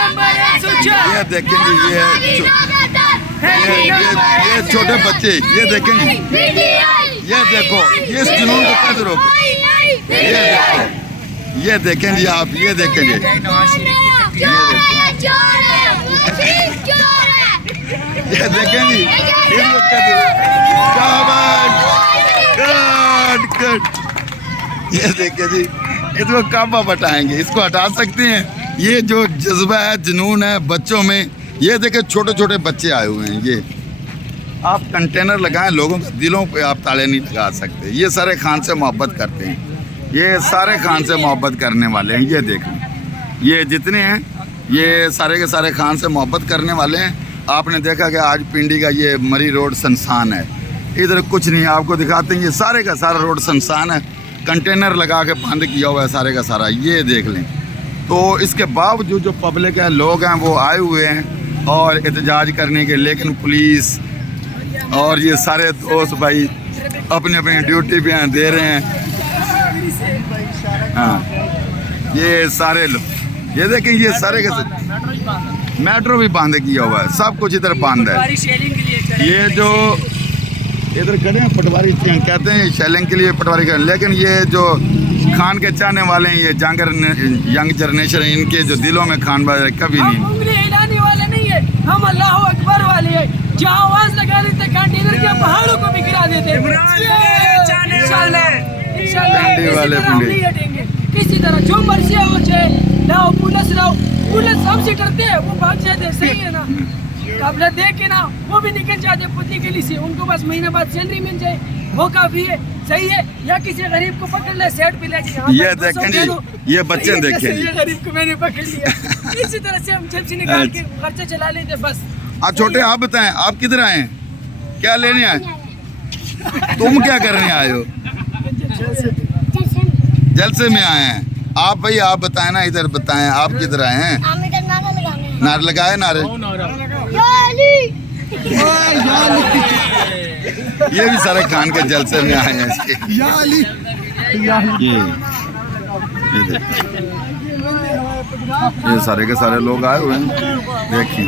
ये देखेंगे ये छोटे बच्चे, ये देखेंगे, ये देखो, ये इस जुनून को कैसे रोक, ये देखो, ये देखेंगे आप, ये देखेंगे, ये देखेंगे, ये देखे जी, इसको कब हटाएंगे, इसको हटा सकते हैं। ये जो जज्बा है, जुनून है बच्चों में, ये देखे छोटे छोटे बच्चे आए हुए हैं। ये आप कंटेनर लगाएं, लोगों के दिलों पे आप ताले नहीं लगा सकते। ये सारे खान से मोहब्बत करते हैं, ये सारे खान से मोहब्बत करने वाले हैं। ये देखें, ये जितने हैं ये सारे के सारे खान से मोहब्बत करने वाले हैं। आपने देखा कि आज पिंडी का ये मरी रोड सुनसान है, इधर कुछ नहीं। आपको दिखाते हैं, ये सारे का सारा रोड सुनसान है, कंटेनर लगा के बंद किया हुआ है सारे का सारा। ये देख लें। तो इसके बावजूद जो पब्लिक है, लोग हैं, वो आए हुए हैं और एहतजाज करने के, लेकिन पुलिस और ये सारे दोस्त भाई अपनी अपनी ड्यूटी पे दे रहे हैं। हाँ, ये सारे लोग, ये देखें, ये सारे के मेट्रो भी बंद किया हुआ है, सब कुछ इधर बंद है। ये जो इधर खड़े हैं पटवारी कहते हैं शेलिंग के लिए पटवारी खड़े, लेकिन ये जो खान के चाहने वाले हैं, ये यंग जनरेशन है, इनके जो दिलों में खान बाज कभी नहीं। हम उंगली हिलाने वाले नहीं है, हम अल्लाह अकबर वाले हैं। जो आवाज लगा देते कंटेनर के पहाड़ों को भी गिरा देते। किसी तरह जो मर्जी हो जाए, लाओ पुलिस हमसे करते हैं, वो भाग जाते। सही है ना, काबला देख के ना वो भी निकल जाते पुतली के लिए से, उनको बस महीना बाद सैलरी मिल जाए, वो काफी है। सही है, या किसी गरीब को पकड़ ले, सेट पे ले, ये देखें जी, ये बच्चे देखें, ये गरीब को मैंने पकड़ लिया। इसी तरह से हम जेब से निकाल के खर्चा चला लेते बस। छोटे आप बताएं, आप किधर आए हैं, क्या लेने आए, तुम क्या करने आए हो? जलसे में आए हैं आप भाई, आप बताएं ना, इधर बताएं, आप किधर आए हैं? नारे लगाए, नारे। ये भी सारे खान के जलसे में आए हैं इसके। ये सारे के सारे लोग आए हुए हैं, देखिए।